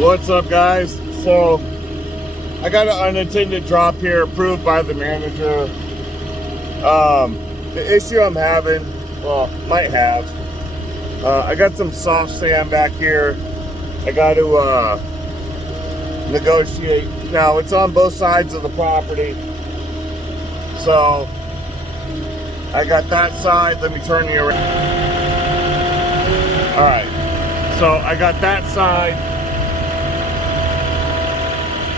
What's up, guys? So I got an unintended drop here approved by the manager. The issue I'm having, well, might have, I got some soft sand back here. I got to negotiate. Now it's on both sides of the property, so I got that side. Let me turn you around. All right, so I got that side,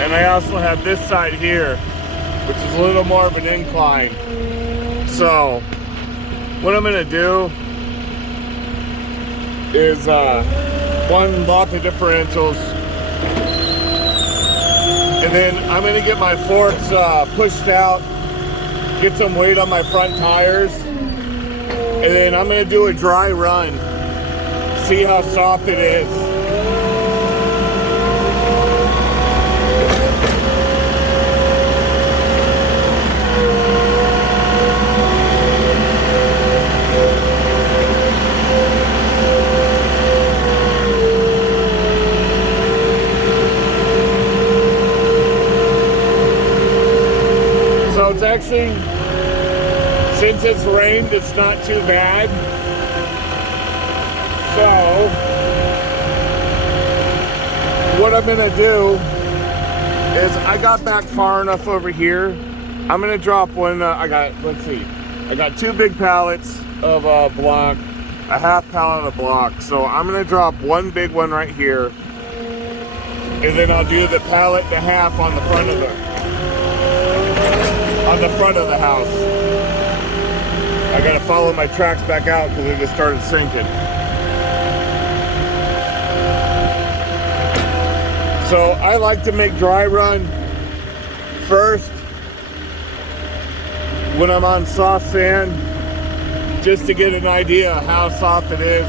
and I also have this side here, which is a little more of an incline. So what I'm gonna do is one, lock the differentials, and then I'm gonna get my forks pushed out, get some weight on my front tires, and then I'm gonna do a dry run, see how soft it is. So it's actually, since it's rained, it's not too bad. So what I'm gonna do is, I got back far enough over here. I'm gonna drop one. I got two big pallets of block, a half pallet of block. So I'm gonna drop one big one right here, and then I'll do the pallet and a half on the front of the house. I gotta follow my tracks back out because they just started sinking. So I like to make dry run first when I'm on soft sand, just to get an idea of how soft it is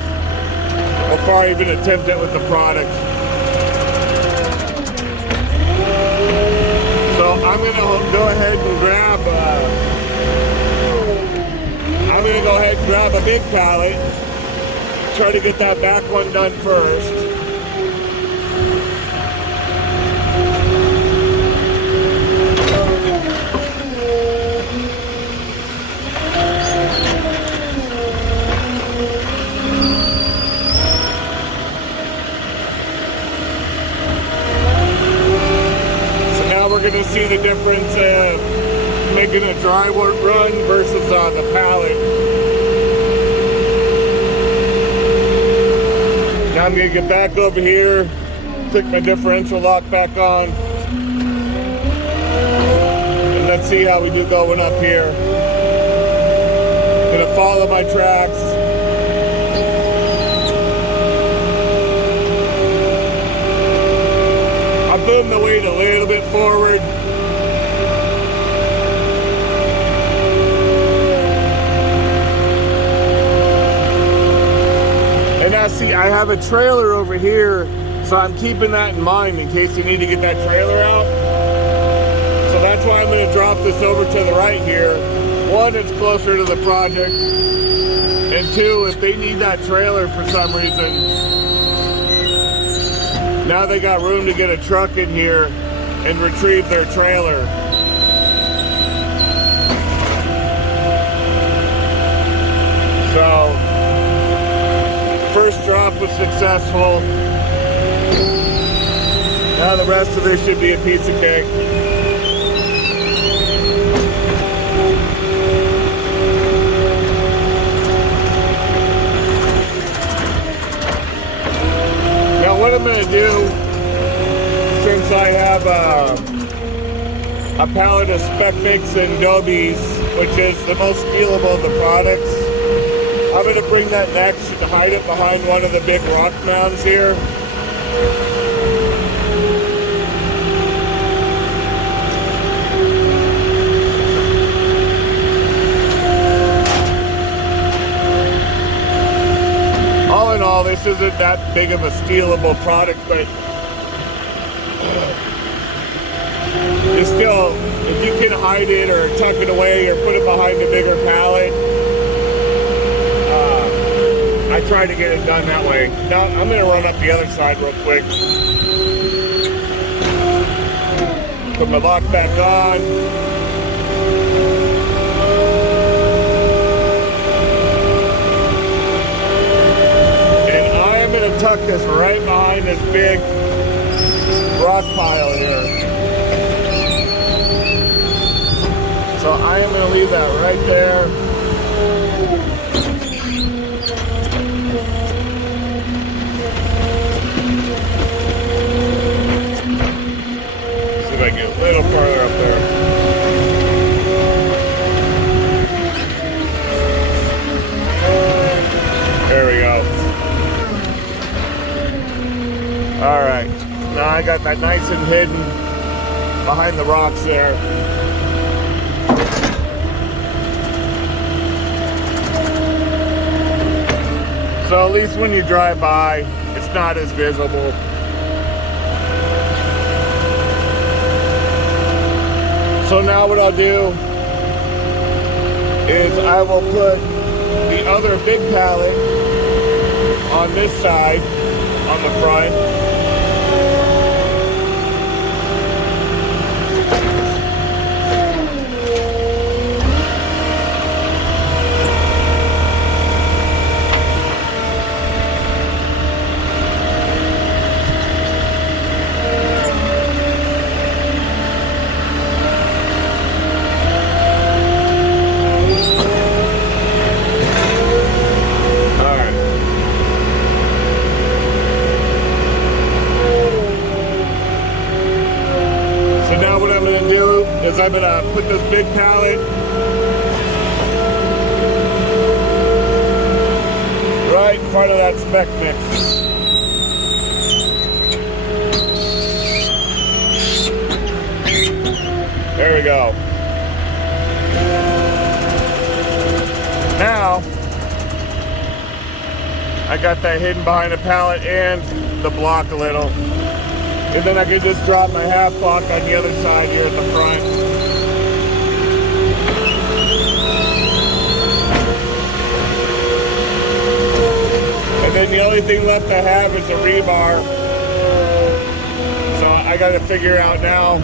before I even attempt it with the product. So I'm gonna go ahead and grab a big pallet, try to get that back one done first. We're going to see the difference of making a dry run versus the pallet. Now I'm going to get back over here, click my differential lock back on, and let's see how we do going up here. I'm going to follow my tracks. Boom the weight a little bit forward. And now see, I have a trailer over here, so I'm keeping that in mind in case you need to get that trailer out. So that's why I'm going to drop this over to the right here. One, it's closer to the project. And two, if they need that trailer for some reason, now they got room to get a truck in here and retrieve their trailer. So, first drop was successful. Now the rest of this should be a piece of cake. What I'm going to do, since I have a pallet of spec mix and Dobies, which is the most stealable of the products, I'm going to bring that next and hide it behind one of the big rock mounds here. All in all, this isn't that big of a stealable product, but it's still, if you can hide it or tuck it away or put it behind a bigger pallet, I try to get it done that way. Now I'm gonna run up the other side real quick. Put my lock back on. And I am gonna tuck this right behind this big rock pile here. So I am gonna leave that right there. See if I can get a little farther up there. There we go. All right, now I got that nice and hidden behind the rocks there. So at least when you drive by, it's not as visible. So now what I'll do is I will put the other big pallet on this side, on the front. Is I'm gonna put this big pallet right in front of that spec mix. There we go. Now I got that hidden behind the pallet and the block a little. And then I can just drop my half block on the other side here at the front. And then the only thing left I have is a rebar. So I gotta figure out now,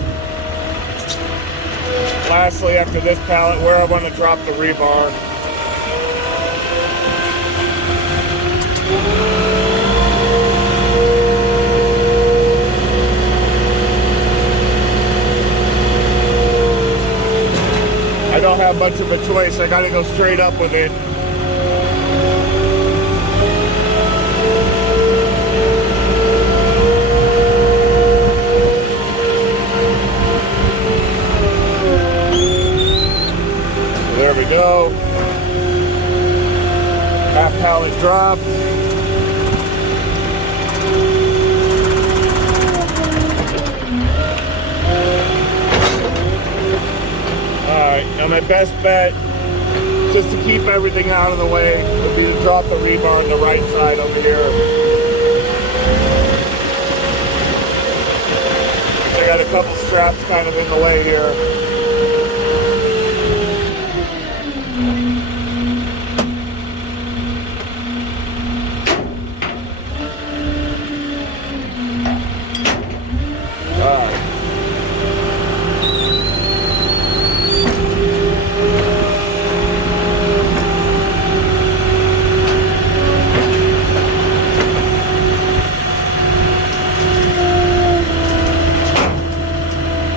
lastly after this pallet, where I want to drop the rebar. I don't have much of a choice. I gotta go straight up with it. There we go. Half pallet drop. Alright, now my best bet, just to keep everything out of the way, would be to drop the rebar on the right side over here. I got a couple straps kind of in the way here.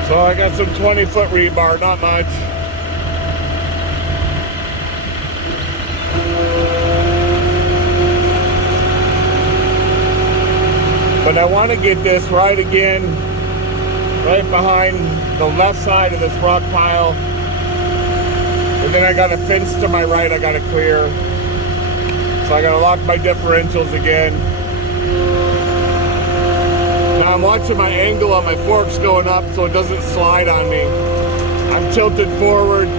So I got some 20-foot rebar, not much. But I want to get this right again, right behind the left side of this rock pile. And then I got a fence to my right I got to clear. So I got to lock my differentials again. Now I'm watching my angle on my forks going up so it doesn't slide on me. I'm tilted forward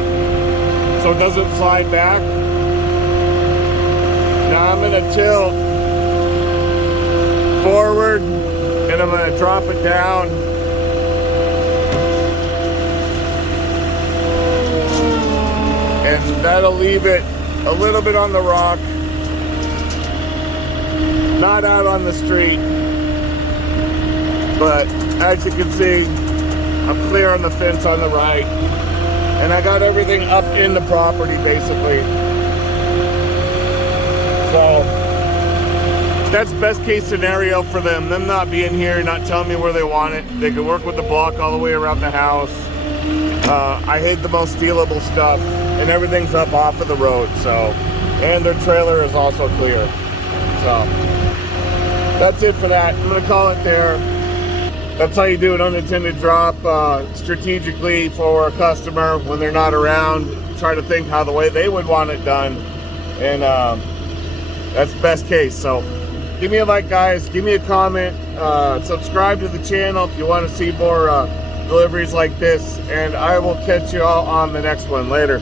so it doesn't slide back. Now I'm going to tilt forward and I'm going to drop it down. And that'll leave it a little bit on the rock. not out on the street. But as you can see, I'm clear on the fence on the right, and I got everything up in the property basically. So that's best case scenario for them not being here, not telling me where they want it. They can work with the block all the way around the house. I hate the most stealable stuff, and everything's up off of the road, so, and their trailer is also clear. So that's it for that. I'm gonna call it there. That's how you do an unintended drop strategically for a customer when they're not around. Try to think how the way they would want it done, and that's best case. So give me a like, guys, give me a comment, subscribe to the channel if you want to see more deliveries like this, and I will catch you all on the next one. Later.